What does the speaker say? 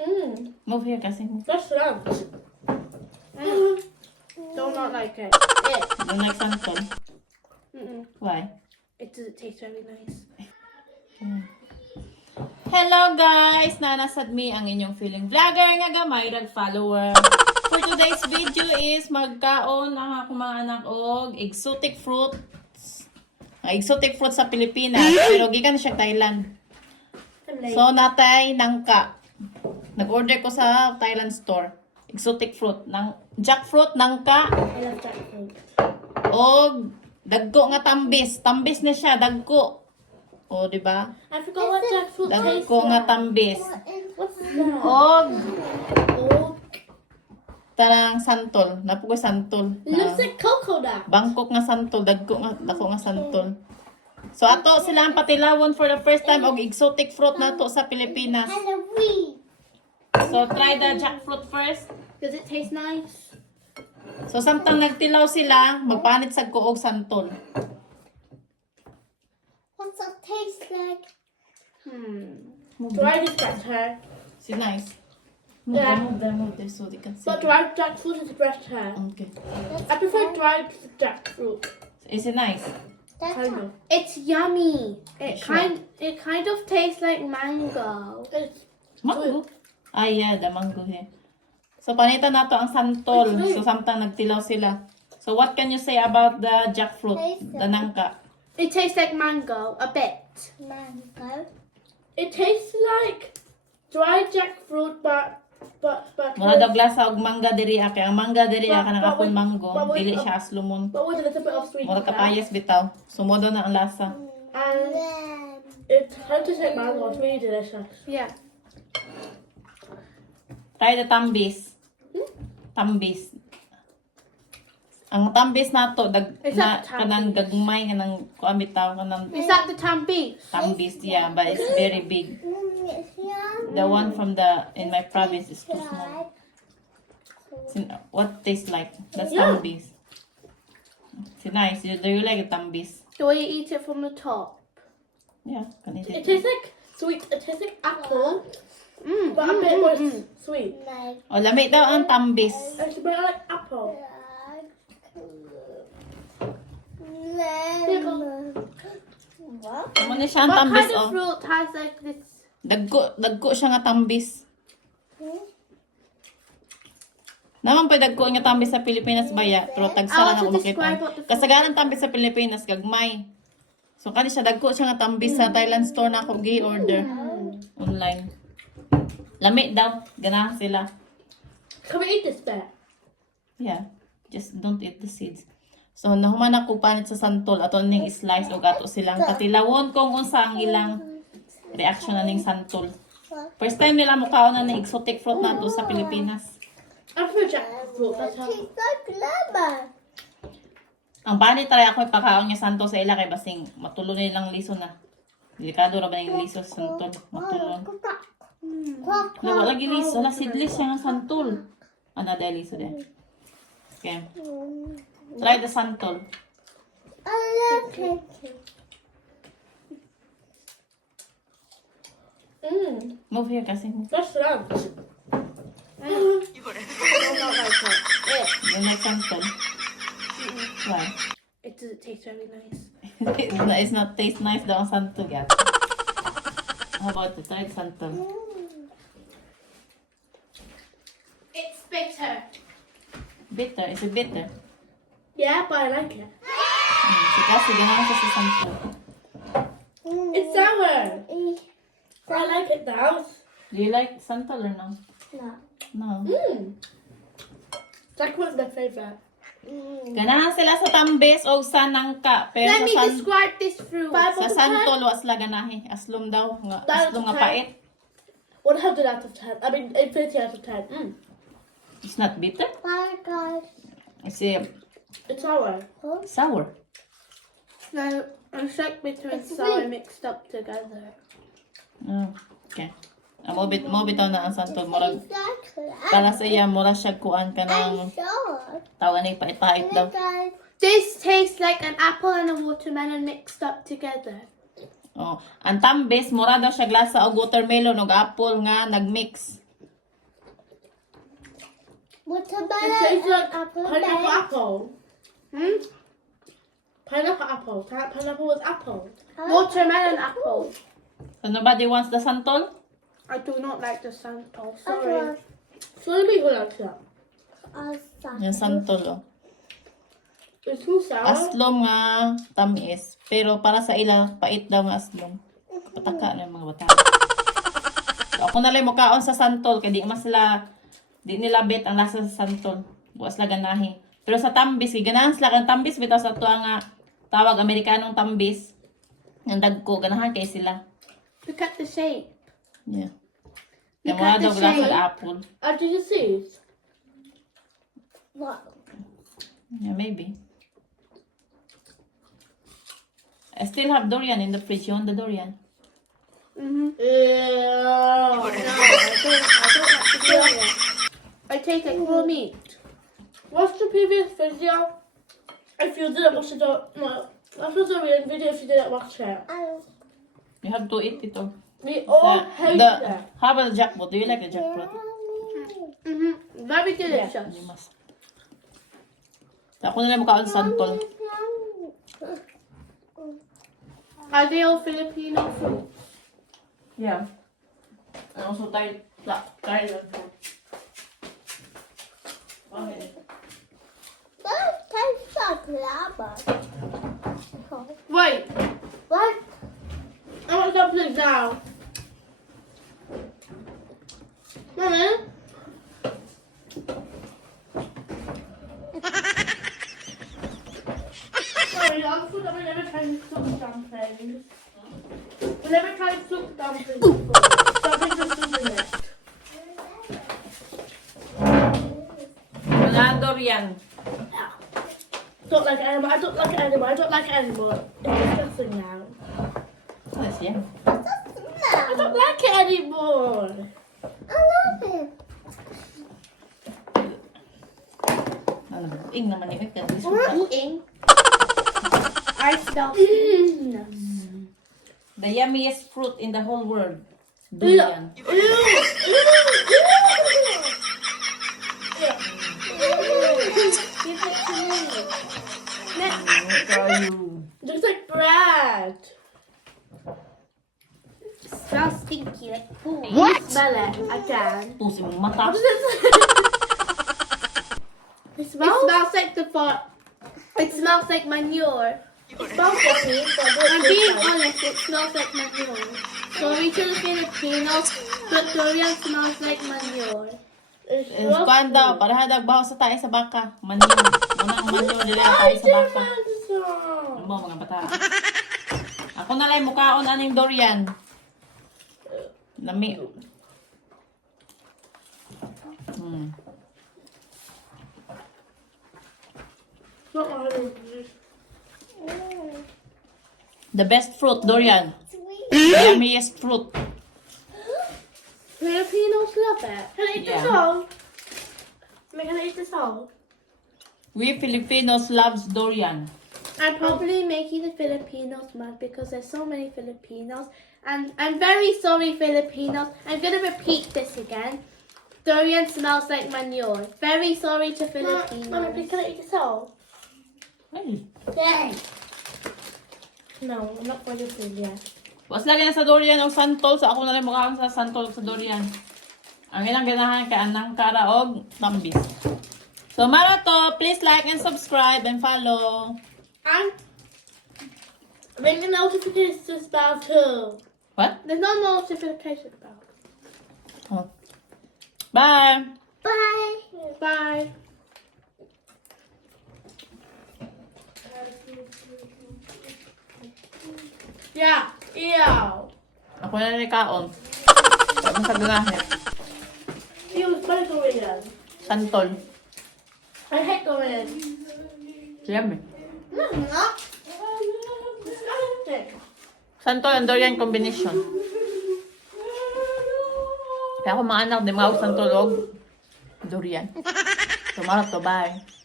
Mmm, Move here kasi. Move. that's. Do not like it. It. Don't like santol. Mm-mm. Why? It doesn't taste very nice. Hello guys! Nanasad me ang inyong feeling vlogger nga gamay rag follower. For today's video is magkaon ang akong mga anak og exotic fruits. Exotic fruit sa Pilipinas pero gikan siya Thailand. So natay nangka. Nag-order ko sa Thailand store. Exotic fruit ng jackfruit nangka I love jackfruit. og dagko nga tambis. Tambis na siya dagko. O di ba? I forgot what jackfruit tastes Dagko nga tambis. What's that? Og Oh, tarang santol. Napukoy santol. it looks like coconut. Bangkok nga santol, dagko nga dako nga santol. So ato sila ang patilawon for the first time og exotic fruit nato sa Pilipinas. Halloween. So try the jackfruit first. Does it taste nice? So samtang nagtilaw sila, magpanit sa kuog santol. What's it taste like? Hmm. Dried is better, Si nice. Move Yeah. there, move there, move there so they can see. but dried jackfruit is better. Okay. I prefer dried jackfruit. Is it nice? That's Kind of. It's yummy. It Sure. kind it kind of tastes like mango. It's Mango? Ah, yeah, the mango here. So, panitan nato ang santol. So, samtang nagtilaw sila. So, what can you say about the jackfruit? Taste The nangka? it tastes like mango a bit. mango. It tastes like dried jackfruit, but but but Mura daw glasa og mangga diri kay ang mangga diri Ba- ka ng apple mango, dili siya aslumon. but with a little bit of sweet. Mura kapayas bitaw. Sumodo na ang lasa. And Then it's hard to say mango. It's really delicious. Yeah. Try the tambis. Tambis. Ang tambis nato dag Is na kanang gagmay kanang kuan bitaw kanang Is that the tambi? tambis yeah, but it's very big. The one from the in my province is too small. Sin- What tastes like? That's Yeah. tambis. It's nice. You, do you like tambis? Do I eat it from the top? Yeah, can eat It it. tastes like sweet. It tastes like apple, Hmm, mm, Mm, but a bit more s- sweet. Like O, lamig daw ang tambis. It's I like apple. lemon. What? Amo na siya ang What tambis kind of oh. fruit has like this? Dagko, dagko siya nga tambis. Naman pa dagko nga tambis sa Pilipinas baya, pero tagsa I lang want to ako describe makita. what the fruit Kasagaran tambis sa Pilipinas gagmay. So kani siya dagko siya nga tambis sa Thailand store na ako gi order online. Lami daw, ganahan sila. Can we eat this bit? Yeah, just don't eat the seeds. So nahuman ako panit sa santol ato ning slice og ato silang katilawon kung unsa ang ilang reaction na ning santol. First time nila mukaon na ning exotic fruit nato sa Pilipinas. I prefer jackfruit. That's how. Tastes like lemon. Ang bani try ako ipakaon nga santol sa ila kay basing matulo nilang liso na. Delikado ra ba yung liso sa santol? Matulon. Quack, Na wala gi liso, seedless siya nga santol. Ana dahil liso din. Okay. Try the santol. Love. Mm, Move here kasi. that's loud. Mm. You like santol? Why? It doesn't taste very nice. it's, not, it's not taste nice daw ang santol. How about the santol. It's bitter. Bitter. Is it bitter? Yeah, but I like it. Si kasi ganahan siya sa santol. It's sour. Mm, But I like it now. Do you like santol or no? No. No. Mmm. Jackfruit's my favorite. Mm. Ganahan sila sa tambes o sa nangka. Pero Let me sa, san, describe this fruit. sa santol, was sila ganahi. Aslom daw. Nga, aslom nga pait. 100 out of 10. I mean, infinity out of 10. Mm. It's not bitter. Bye, guys. It's uh, It's sour. sour. No, it's like bitter and It's sour sweet. mixed up together. Mm. Okay. Ah, mo bit mo bitaw na ang santol murag para sa iya mura siya kuan ka I'm ng sure. tawa ni pait-pait daw. This tastes like an apple and a watermelon mixed up together. Oh, ang tambes mura daw siya glasa og watermelon ug apple nga nagmix. It tastes Watermelon like and apple pineapple bake. apple. Hmm? Pineapple apple. Pi- Pineapple with apple. Watermelon apple. So nobody wants the santol? I do not like the santol. Sorry. Sorry. So many people like that. Yung santol, oh. It's too sour. Aslom nga tamis. Pero para sa ila, pait daw nga aslom. Pataka na yung mga bata. So, ako na lang sa santol. Kaya di mas sila, di nila bet ang lasa sa santol. Bukas sila ganahi. Pero sa tambis, kaya ganahan sila kang tambis. Bitaw sa tuwa nga tawag Amerikanong tambis. Ang dagko, ganahan kay sila. Look at the shape. Yeah. Look at the shape. apple. Uh, did you see? What? Yeah, maybe. I still have durian in the fridge. You want the durian? Mm-hmm. Ew. No, I don't. I don't like the durian. I taste like raw meat. Watch the previous video. If you didn't watch it, no. Watch the previous video if you didn't watch it. You have to eat it. Oh. We all The- hate the- it. How about the jackfruit? Do you like the jackfruit? Mm-hmm. Very delicious. You must. Ako makaon sa santol. Are they all Filipino food? Yeah. And also Thai, Thailand food. Wait. What? I want something now. Mommy? Durian. Don't like animal. I don't like animal. I don't like animal. It's disgusting now. I don't like it anymore. I love it. Ano, ing naman yung ikan. Eating. I smell. The yummiest fruit in the whole world. Durian. Give it to me. Looks like bread. smells stinky like poo. What? Smell it again. Pusi mong mata. What does it say? It It smells. smells like the fart. It smells like manure. It smells yummy, but I I'm being taste like- honest, it smells like manure. Sorry to the Filipinos, but durian smells like manure. Eh, Kuan daw, para hadag baho sa tayo sa baka. Manyo. Unang manyo nila tayo sa baka. Ano mo mga bata? Ako na lang mukaon aning durian. Lami. Hmm. The best fruit, durian. The yummiest fruit. Filipinos love it. Can I eat Yeah. this all? Can I eat this all? We Filipinos loves durian. I'm probably making the Filipinos mad because there's so many Filipinos. And I'm very sorry, Filipinos. I'm going to repeat this again. Durian smells like manure. Very sorry to Filipinos. Mommy, please, can I eat this all? Ay. Yay. No, I'm not going to food yet. Was lagi na sa durian og santol. So ako na lang mukaon sa santol sa durian. Ang ilang ganahan kay anang kara og tambis. So mara to, please like and subscribe and follow. And ring the notifications bell too. What? There's no notification bell. Oh. Bye. Bye. Bye. Yeah. Ew. Ako na lang kaon. Ako sa ganahan. Ew, it's my Korean. Santol. I hate. Yummy. I'm not. Disgusting. Santol and durian combination. Kaya ako mga anak, di mga santol og durian. So mara to, bye.